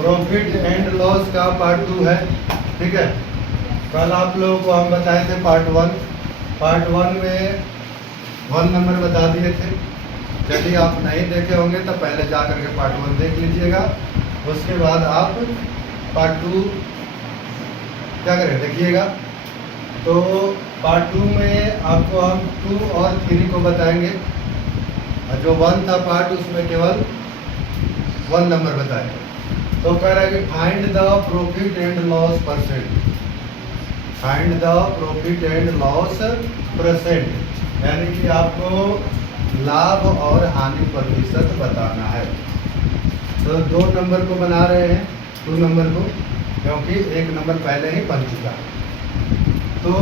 Profit and loss का part 2 है। ठीक है, कल आप लोगों को हम बताए थे पार्ट 1। पार्ट 1 में 1 नंबर बता दिए थे। यदि आप नहीं देखे होंगे तो पहले जा करके पार्ट 1 देख लीजिएगा, उसके बाद आप पार्ट 2 क्या करें देखिएगा। तो पार्ट 2 में आपको हम 2 और 3 को बताएंगे, और जो 1 था पार्ट उसमें केवल 1 नंबर बताएंगे। तो कह रहा है कि find the profit and loss percent. Find the profit and loss percent, यानी कि आपको लाभ और हानि प्रतिशत बताना है। तो 2 नंबर को बना रहे हैं, 2 नंबर को, क्योंकि 1 नंबर पहले ही बन चुका है। तो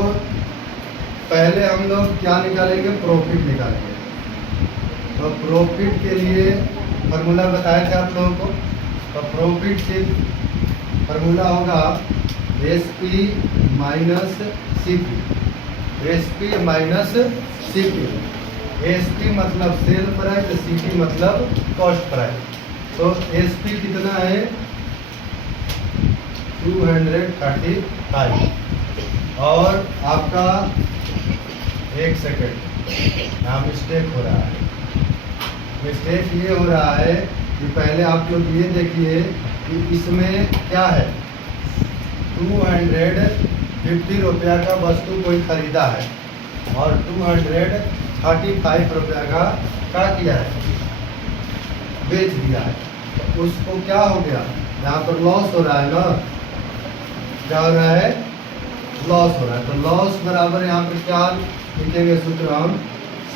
पहले हम लोग क्या निकालेंगे, प्रॉफिट निकालेंगे। तो प्रॉफिट के लिए फार्मूला बताए थे आप लोगों को। तो प्रॉफिट के फार्मूला होगा SP minus CP। SP minus CP। SP मतलब सेल प्राइस, CP मतलब कॉस्ट प्राइस। तो SP कितना है, 235। और आपका 1 सेकेंड, यहाँ मिस्टेक हो रहा है। मिस्टेक ये हो रहा है कि पहले आप लोग ये देखिए कि इसमें क्या है, 250 रुपया का वस्तु कोई खरीदा है और 235 रुपया का क्या किया है, बेच दिया है। तो उसको क्या हो गया, यहाँ पर लॉस हो रहा है ना, क्या हो रहा है, लॉस हो रहा है। तो लॉस बराबर यहाँ पर क्या लिखेंगे सूत्र हम,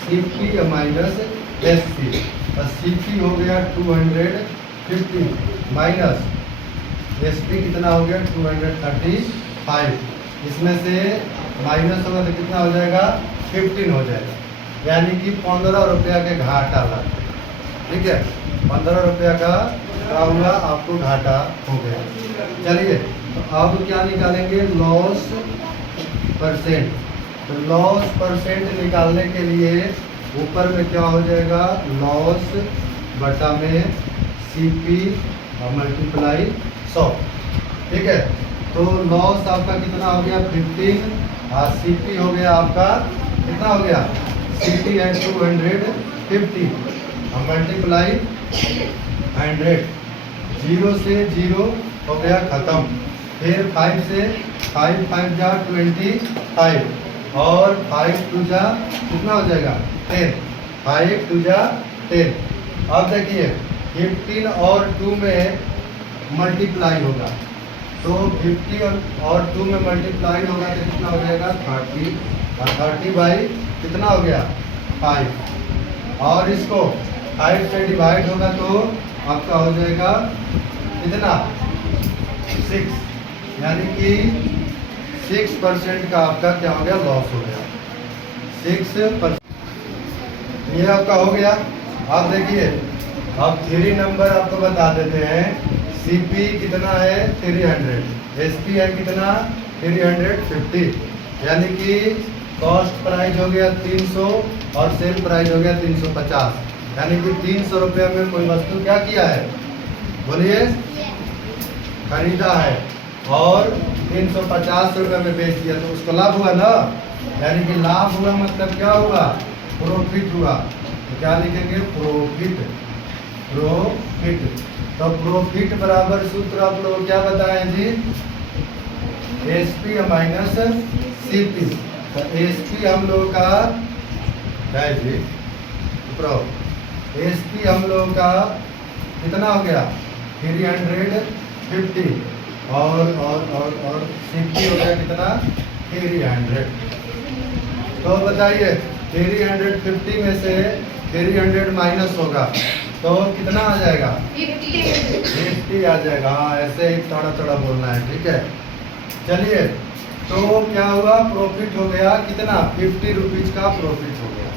CP माइनस SP। और CP हो गया 250 माइनस SP कितना हो गया 235। इसमें से माइनस होगा तो कितना हो जाएगा, 15 हो जाएगा, यानी कि 15 रुपया के घाटा लगा। ठीक है, 15 रुपया का क्या हुआ, आपको घाटा हो गया। चलिए, तो अब क्या निकालेंगे, लॉस परसेंट। तो लॉस परसेंट निकालने के लिए ऊपर में क्या हो जाएगा, लॉस बटा में CP और मल्टीप्लाई 100। ठीक है, तो लॉस आपका कितना हो गया 15 और CP हो गया आपका कितना हो गया, CP है 250 और मल्टीप्लाई 100। 0 से 0 हो गया खत्म। फिर 5 से 5 5 जा 25 और 5 2 जा कितना हो जाएगा 10, 5 2 जा 10। अब देखिए 15 और 2 में मल्टीप्लाई होगा, तो 50 और 2 में मल्टीप्लाई होगा तो कितना हो जाएगा 30, और 30 बाई कितना हो गया 5, और इसको 5 से डिवाइड होगा तो आपका हो जाएगा कितना 6, यानी कि 6% का आपका क्या हो गया, लॉस हो गया 6%। ये आपका हो गया। आप देखिए, अब 3 नंबर आपको बता देते हैं। CP कितना है 300, SP है कितना 350, यानी कि कॉस्ट प्राइस हो गया 300 और सेल प्राइस हो गया 350, यानी कि 300 रुपये में कोई वस्तु क्या किया है, बोलिए, खरीदा है और 350 रुपये में बेच दिया, तो उसको लाभ हुआ ना। यानी कि लाभ हुआ मतलब क्या हुआ, प्रॉफिट हुआ। तो क्या लिखेंगे, प्रॉफिट। प्रॉफिट, तो प्रॉफिट बराबर सूत्र आप लोग क्या बताएं जी, SP माइनस CP। तो SP हम लोग का है जी, SP हम लोग का कितना हो गया 350 और CP हो गया कितना 300। तो बताइए 350 में से 300 माइनस होगा तो कितना आ जाएगा 50 आ जाएगा। हाँ, ऐसे ही थोड़ा थोड़ा बोलना है, ठीक है। चलिए, तो क्या हुआ, प्रॉफिट हो गया कितना 50 रुपीज का प्रॉफिट हो गया।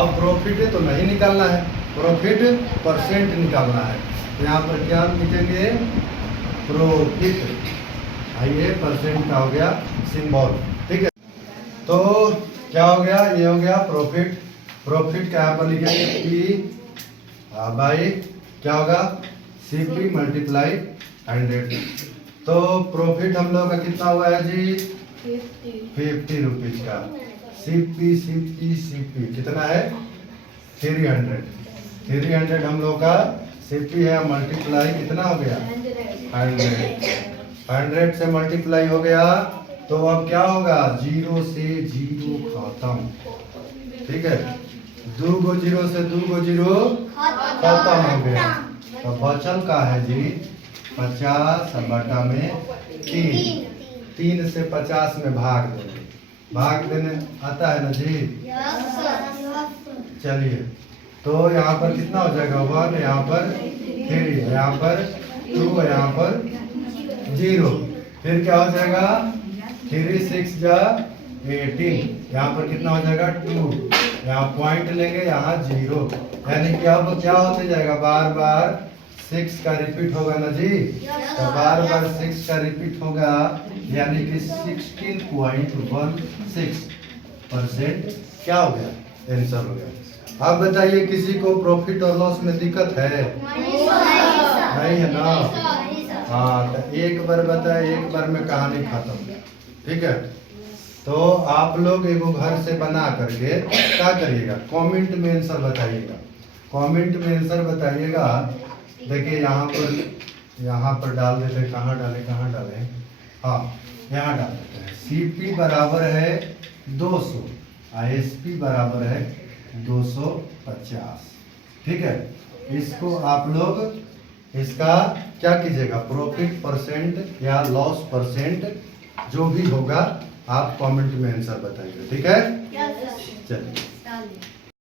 अब प्रॉफिट तो नहीं निकालना है, प्रॉफिट परसेंट निकालना है। तो यहाँ पर क्या लिखेंगे, प्रॉफिट, आइए परसेंट का हो गया सिंबल, ठीक है। तो क्या हो गया, ये हो गया प्रॉफिट। प्रॉफिट क्या यहाँ पर लिखेंगे P बाई क्या होगा CP मल्टीप्लाई 100। तो प्रॉफिट हम लोग का कितना हुआ है जी? 50 रुपीज का। सीपी कितना है? 300 हम लोग का सीपी है। मल्टीप्लाई कितना हो गया? 100 से मल्टीप्लाई हो गया। तो अब क्या होगा? 0 से 0 खत्म। ठीक है, 2 गो 0 से 2 गो 0 खत्म हो गया। तो बचल का है जी 50 बटा में 3 से 50 में भाग देंगे। भाग देने आता है ना जी? चलिए, तो यहाँ पर कितना हो जाएगा? 1, यहाँ पर 3, यहाँ पर 2, यहाँ पर 0। फिर क्या हो जाएगा? 3 6 जा 18, यहाँ पर कितना हो जाएगा? 2, यहाँ पॉइंट लेंगे, यहाँ 0। यानी कि अब क्या होते जाएगा? बार बार 6 का रिपीट होगा ना जी? तो बार बार 6 का रिपीट होगा, यानी कि 16.16% क्या हो गया? आंसर हो गया। अब बताइए, किसी को प्रॉफिट और लॉस में दिक्कत है? नहीं है ना? हाँ, तो एक बार बताए, एक बार में कहानी खत्म। ठीक है, तो आप लोग एगो घर से बना करके क्या करिएगा? कमेंट में आंसर बताइएगा। कमेंट में आंसर बताइएगा। देखिए यहाँ पर डाल देते हैं। कहाँ डालें? हाँ, यहाँ डाल देते हैं। सीपी बराबर है 200, आईएसपी बराबर है 250। ठीक है, इसको आप लोग इसका क्या कीजिएगा? प्रॉफिट परसेंट या लॉस परसेंट जो भी होगा आप कमेंट में आंसर बताइएगा। ठीक है, चलिए।